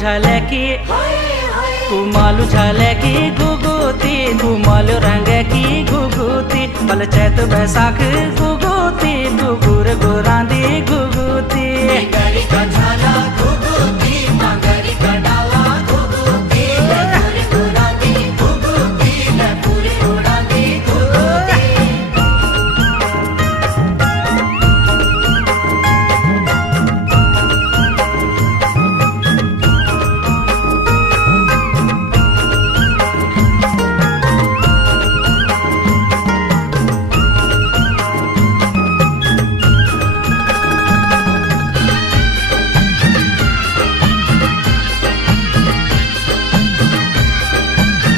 झाले की कुमालू झाले की घुघुती कुमालू रंग की घुघुती बल चैत बैसाख